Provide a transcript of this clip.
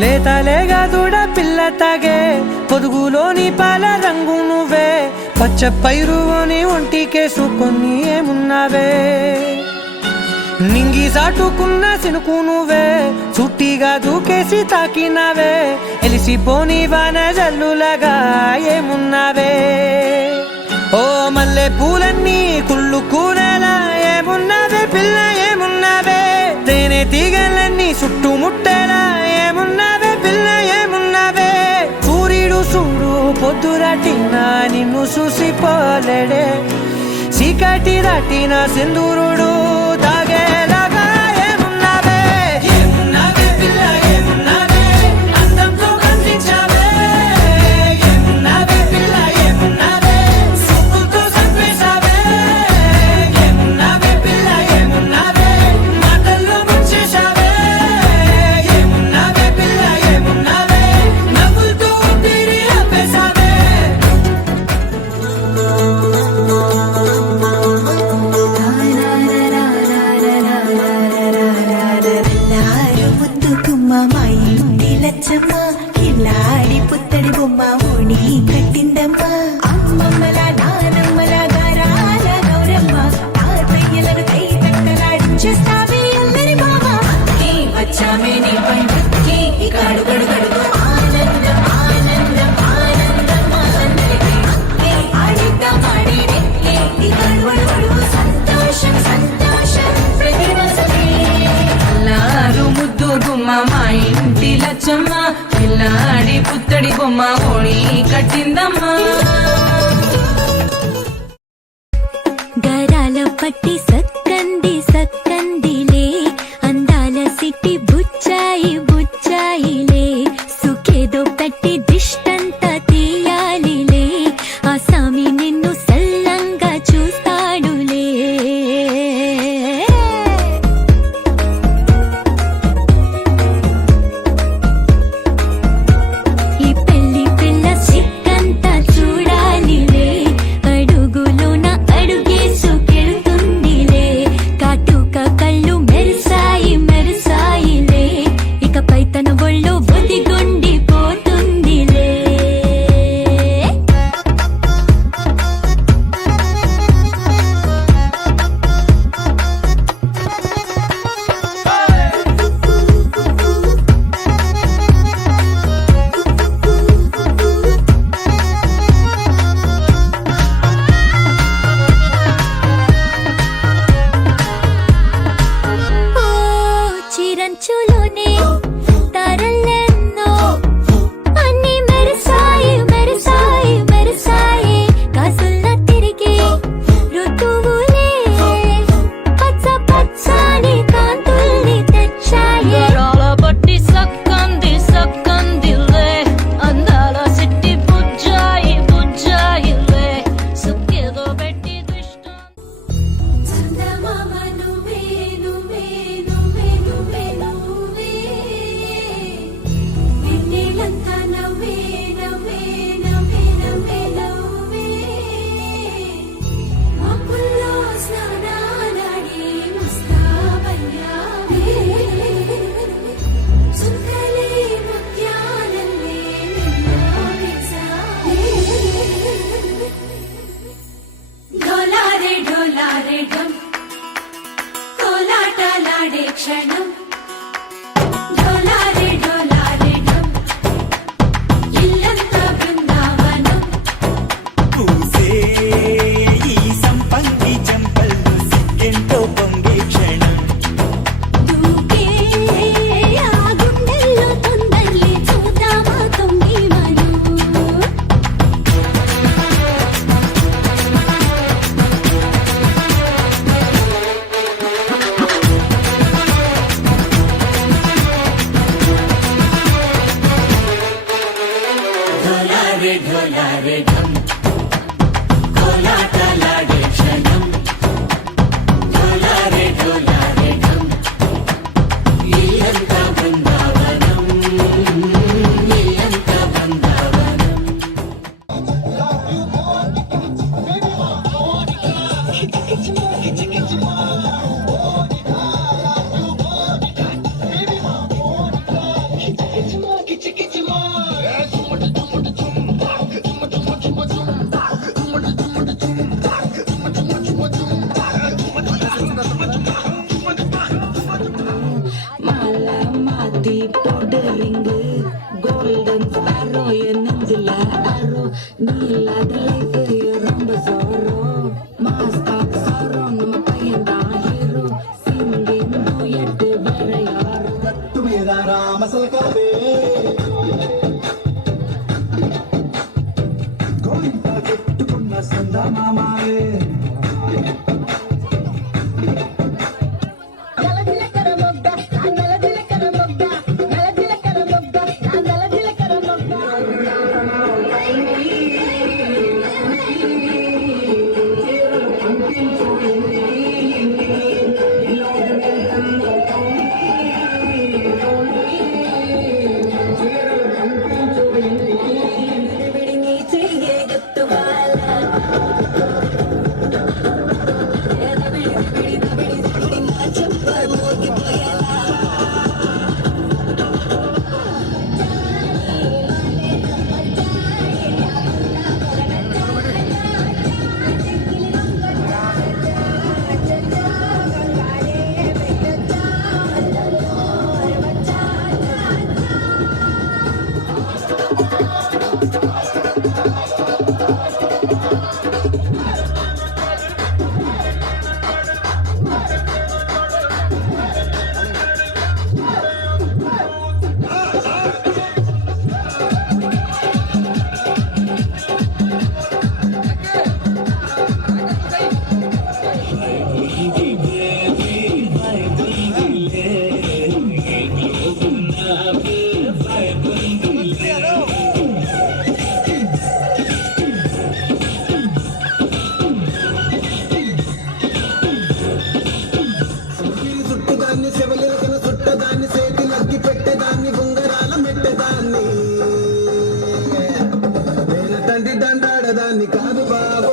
లేతలేగా దూడ పిల్ల తాగే పొదుగులోని పాల రంగు నువ్వే పచ్చ పైరుని ఒంటికేసుకొని ఏమున్నావే నింగి సాటుకున్న సినుకు నువ్వే చుట్టిగా దూకేసి తాకినావే ఎలిసిపోని వాన జల్లులాగా ఏమున్నావే ఓ మల్లె పూలన్నీ కుళ్ళు కూరలా ఏమున్నావే పిల్ల ఏమున్నావే తేనె తీగలన్నీ చుట్టుముట్టేలా ఏమున్నావే పిల్ల ఏమున్నావే సూర్యుడు చూడు పొద్దురాటిన నిన్ను చూసిపోలేడే చీకటి దాటిన సింధూరుడు తాగేలాగా ఏమున్నావే ఏమున్నావే పిల్ల ఏమున్నావే అందంతో కనిపించావే ఏమున్నావే పిల్ల ఏమున్నావే సుక్కుతో చంపేశావే ఏమున్నావే పిల్ల ఏమున్నావే మాటల్లో ముంచేశావే ఏమున్నావే పిల్ల ఏమున్నావే నవ్వులతో ఊపిరి ఆపేశావే లచ్చమ్మ కిల్లాడి పుత్తడి బొమ్మ ఓణి కట్టిందమ్మ అమ్మమ్మల నానమ్మల గారాల గౌరమ్మ తాతయ్యలను కై తక్కలాడించేస్తావే అల్లరి మామ వచ్చామే నీ పండుకి ఇక అడుగడుగడుగు ఆనందం ఆనందం ఆనందం అందరికీ ఆడిద్దాం ఆడిరే ఇక అడుగడుగడుగు సంతోషం సంతోషం ప్రతి వసతి అల్లారు ముద్దు గుమ్మ మా ఇంటి లచ్చమ్మ పిల్లాడి పుత్తడి బొమ్మ ఓణి కట్టిందమ్మా గరాల పట్టి సక్కంది సక్కందిలే అందాల సిట్టి బుచ్చాయి బుచ్చాయిలే సుఖేదో పెట్టి దిష్టంతా తీయాలిలే ఆ సామి నిన్ను సల్లంగా చూస్తాడులే ఈ పెళ్లి పిల్ల సిక్కంతా చూడాలిలే అడుగులోన అడుగేసుకెళ్తుందిలే కాటుక కళ్ళు మెరిసాయి మెరిసాయిలే ఇకపై తన ఒళ్ళు ఒదిగొండిపోతుందిలే ఓ చిరంచులోనే తారల్లెన్నో అన్ని మెరిసాయి మెరిసాయి మెరిసాయి కాసుల్లా తిరిగి ఋతువులే పచ్చ పచ్చని కాంతుల్ని తెచ్చాయి గరాల పట్టి సక్కంది సక్కందిలే అందాల సిట్టి బుజ్జాయి బుజ్జాయిలే సుక్కేదో పెట్టి దిష్టం చందమామ నువ్వే నువ్వే నువ్వే నువ్వే నువ్వే వెన్నెలంతా నవ్వే నవ్వే నవ్వే నవ్వే నవ్వే మబ్బుల్లో స్నానాలాడి ముస్తాబయ్యావే చుక్కలే ముత్యాలల్లే నిన్ను వేసావే ढोलारे ढोलारे ढम कोलाटालाडे क्षणम ढोलारे ढोलारे ढम इल्लंता बृंदावनम పూసే ఈ సంపంగి చెంపల్లో సిగ్గెంతో పొంగే క్షణం దూకే ఆ గుండెల్లో తొందరలే చూద్దామా తొంగి మనం డోలారే ఢమ్ కోలాటలాడే క్షణం డోలారే డోలారే ఢమ్ ఇల్లంతా బృందావనం ఇల్లంతా బృందావనం மாலை மாத்தி போடு ரிங்கு கோல்டன் ஸ்பாரோ என் நெஞ்சில அரோ நீ இல்லாத லைஃப் ரொம்ப சோரோ மாஸ்டாக் சோரோ நம்ம பையன் தான் ஹீரோ சிங்கிங் டூயட் வேற யாரோ గట్టు మీద రామసల్కవే గోయింత పెట్టుకున్న సందమామాయే బిడిని చెయ్యే గత్తువాల బిడి మా చెప్ప మోగిపోయేలా చుట్టదాన్ని శివలింగన చుట్టదాన్ని సేతి లగ్గి పెట్టేదాన్ని ఉంగరాల మెట్టేదాన్ని నేను తండ్రి దండాడదాన్ని కాదు బాబు